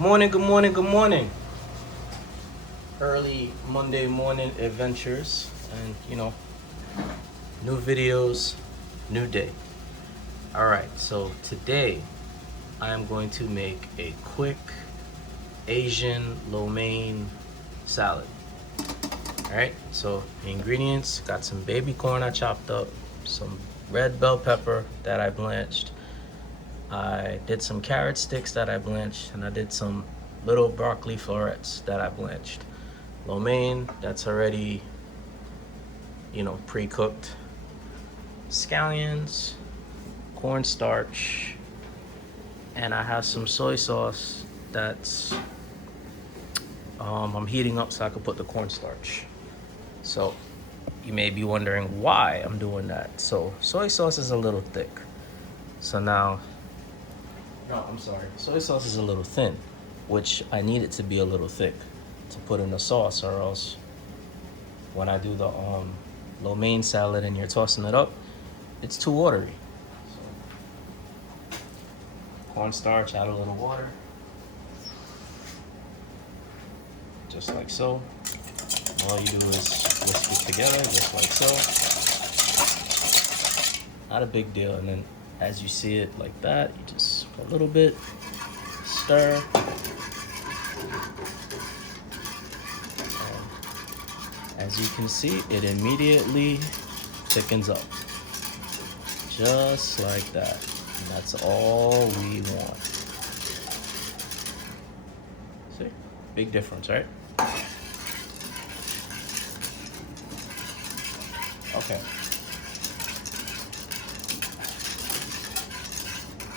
Good morning, good morning, good morning. Early Monday morning adventures and new videos, new day. All right, so today I am going to make a quick Asian lo mein salad. All right, so the ingredients, got some baby corn I chopped up, some red bell pepper that I blanched. I did some carrot sticks that I blanched, and I did some little broccoli florets that I blanched. Lo mein, that's already, pre-cooked. Scallions, cornstarch, and I have some soy sauce that's I'm heating up so I can put the cornstarch. So you may be wondering why I'm doing that. So soy sauce is a little thick. Soy sauce is a little thin, which I need it to be a little thick to put in the sauce, or else when I do the lo mein salad and you're tossing it up, it's too watery. So, cornstarch, add a little water, just like so. All you do is whisk it together, just like so. Not a big deal. And then as you see it like that, you just a little bit stir. As you can see, it immediately thickens up. Just like that. And that's all we want. See? Big difference, right? Okay.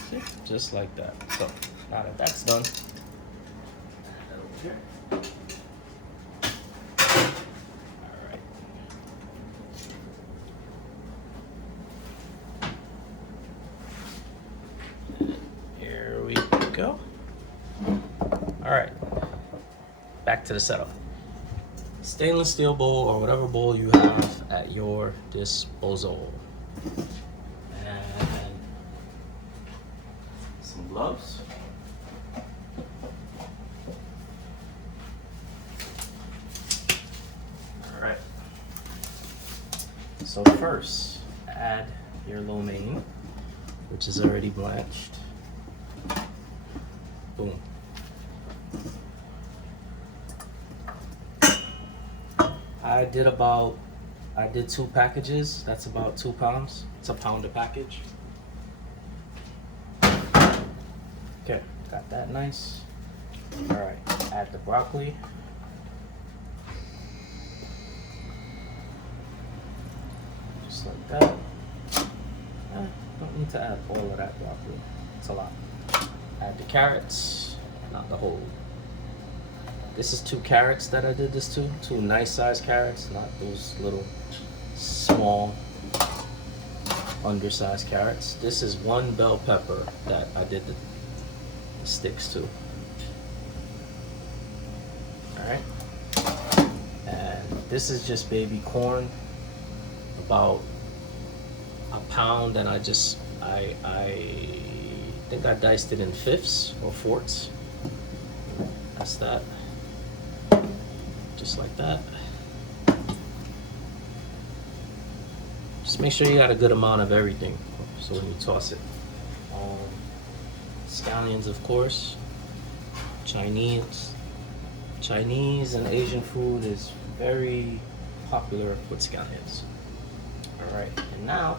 See? Just like that. So, now that that's done, add that over here. Go. All right, back to the setup. Stainless steel bowl or whatever bowl you have at your disposal. And some gloves. All right. So first, add your lo mein, which is already blanched. Boom. I did 2 packages. That's about 2 pounds. It's a pound a package. Okay, got that nice. All right, add the broccoli. Just like that. Don't need to add all of that broccoli. It's a lot. Add the carrots, not the whole. This is 2 carrots that I did this to. 2 nice sized carrots, not those little small undersized carrots. This is 1 bell pepper that I did the sticks to. Alright. And this is just baby corn. About a pound, and I think I diced it in fifths or fourths. That's that. Just like that. Just make sure you got a good amount of everything so when you toss it. Scallions, of course. Chinese and Asian food is very popular with scallions. Alright, and now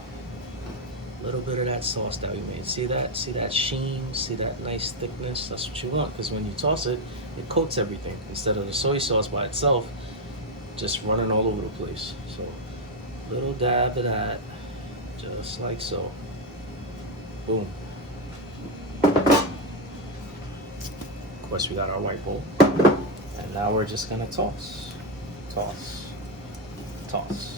a little bit of that sauce that we made. See that? See that sheen? See that nice thickness? That's what you want, because when you toss it, it coats everything instead of the soy sauce by itself just running all over the place. So little dab of that, just like so. Boom. Of course, we got our white bowl, and now we're just gonna toss, toss, toss.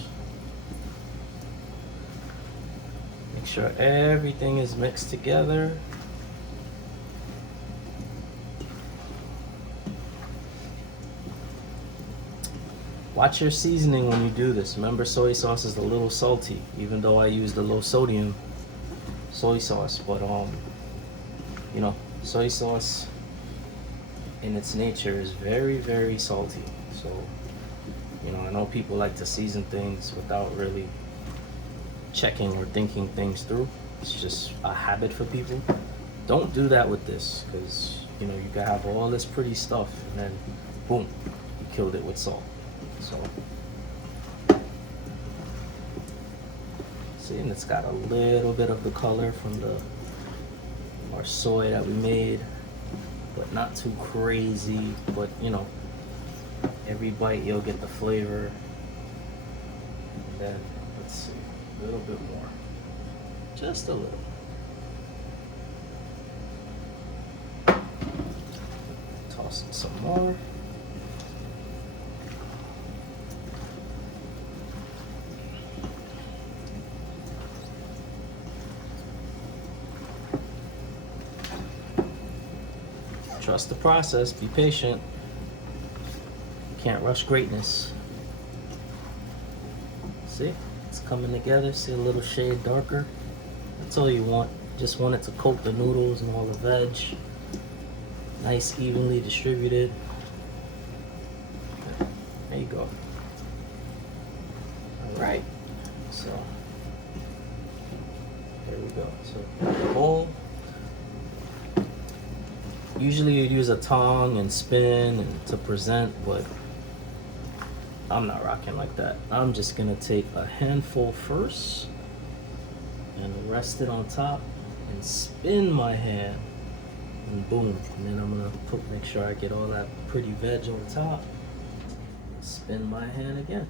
Make sure everything is mixed together. Watch your seasoning when you do this. Remember, soy sauce is a little salty, even though I use the low sodium soy sauce. But soy sauce in its nature is very, very salty. So, you know, I know people like to season things without really checking or thinking things through. It's just a habit for people. Don't do that with this, because you know you can have all this pretty stuff and then boom, you killed it with salt. So see, and it's got a little bit of the color from our soy that we made, but not too crazy. But you know, every bite you'll get the flavor. And then let's see, a little bit more, just a little. Toss in some more. Trust the process, be patient. You can't rush greatness. See, it's coming together. See, a little shade darker. That's all you want. Just want it to coat the noodles and all the veg. Nice, evenly distributed. There you go. All right. So there we go. So bowl. Usually you'd use a tongue and spin and to present, but I'm not rocking like that. I'm just gonna take a handful first and rest it on top and spin my hand and boom. And then I'm gonna make sure I get all that pretty veg on top. Spin my hand again.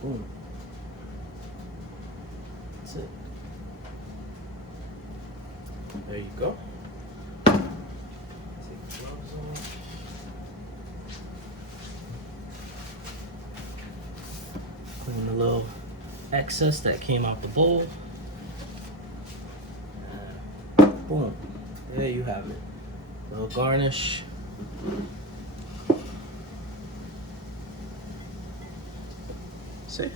Boom. That's it. There you go. Clean the little excess that came out the bowl. Boom. There you have it. Little garnish. See?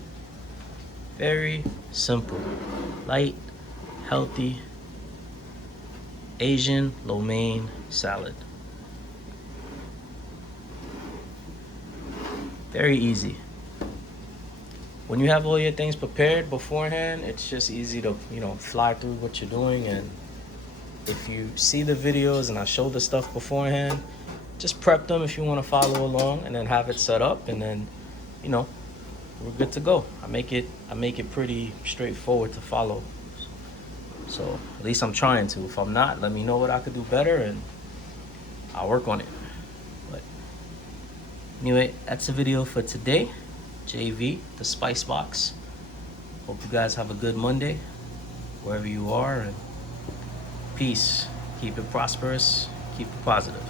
Very simple. Light, healthy, Asian lo mein salad. Very easy. When you have all your things prepared beforehand, it's just easy to, you know, fly through what you're doing. And if you see the videos and I show the stuff beforehand, just prep them if you want to follow along, and then have it set up, and then, you know, we're good to go. I make it pretty straightforward to follow. So at least I'm trying to. If I'm not, let me know what I could do better and I'll work on it. But anyway, that's the video for today. JV, the Spice Box. Hope you guys have a good Monday, wherever you are, and peace. Keep it prosperous, keep it positive.